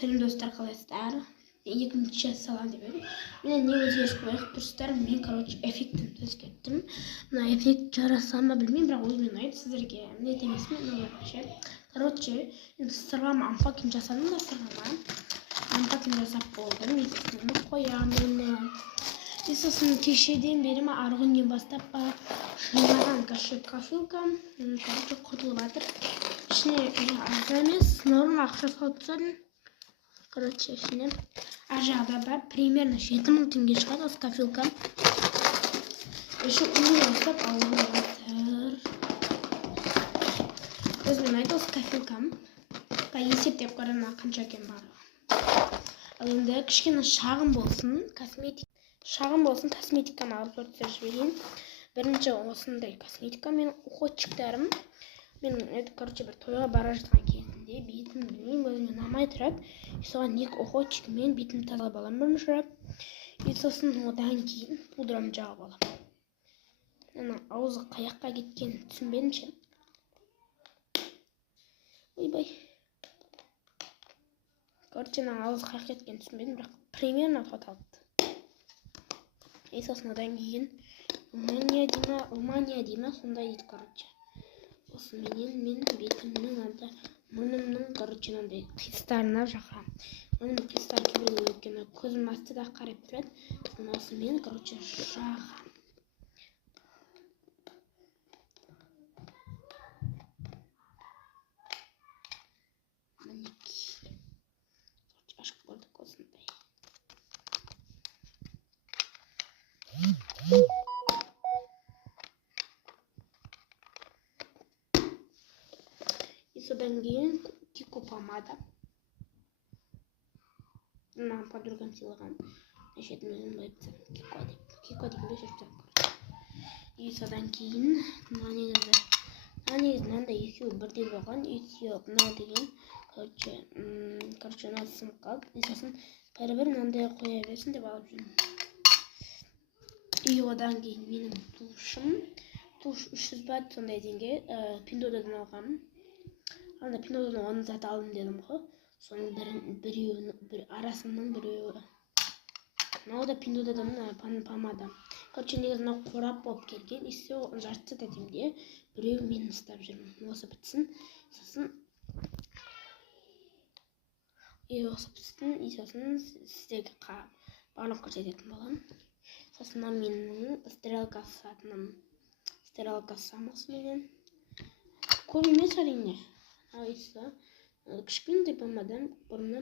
Сәлем достар, қалайсыздар? Екінші салам деп едім. Мен не өзгеріс қояйық тұрсыздар? Мен, эффектімді өзгерттім. Мына эффект жараса ма білмеймін, бірақ өзіме ұнайды. Сіздерге міндет емес, мен ұнайды. Енді сырғама амфакин жасадым да сырғама. Амфакин жасап болдым. Есесін қоямын. Есесін кешеден бері ма, арғы күннен бастап па жинаған кошелкам құртылып жатыр. İçine azamiz, normal ақша салып тастадым. İçine ажада бар, примерно 7000 теңге шығады осы кошелкам. Еще ұлы бастап алып жатыр. Өзіме ұнайды осы кошелкам. Есептеп қараймын қанша екен барлығы. Ал енді кішкене шағын болсын, косметикам алып жіберейін. Бірінші осындай косметика менің уходчиктарым. Мен бір тойға бара жатқан кезінде бетім білмеймін, өзіме ұнамай тұрады. Соған екі уходчик мен бетімді тазалап аламын бірінші. Сосын одан кейін пудрамды жағып аламын. Ана аузы қаяққа кеткенін түсінбедім ше. Ойбай. Аузы қаяққа кеткенін түсінбедім, бірақ примерно фоталыпты. Сосын одан кейін Умания дейма, сондай дейді, осыменен мен бетімнің мұрнымның андай қиыстарына жағам. Мұрнымның қиыстары кейбірде өйткені көзім асты да қарап тұрады. Осымен жағам. Мінекей. Ашық көрдік осындай. Содан кейін Кико помада. Маған подругам сыйлаған. Шетін өзім байыпсам. Кико дегенде жүрсем. Содан кейін мынандай екеуі бірдей болған. Мынау деген мынау сынып қалды. Сосын бәрібір мынандай қоя берсін деп алып жүрмін. Одан кейін менің туш 300 бат сондай теңге Пиндодадан алғам. Анда Пиндодадан 10 зат алдым дедім ғой. Соның арасының біреуі. Мынау да Пиндодадан помада. Негізі қорап болып келген. Жарты зат әдемде. Біреуі мен ұстап жүрмін. Осы бітсін. Сосын сіздерге барлық көрсететін боламын. Сосын менің стрелкасам осымен. Көп емес әрине. Кішкентай помадам бұрыннан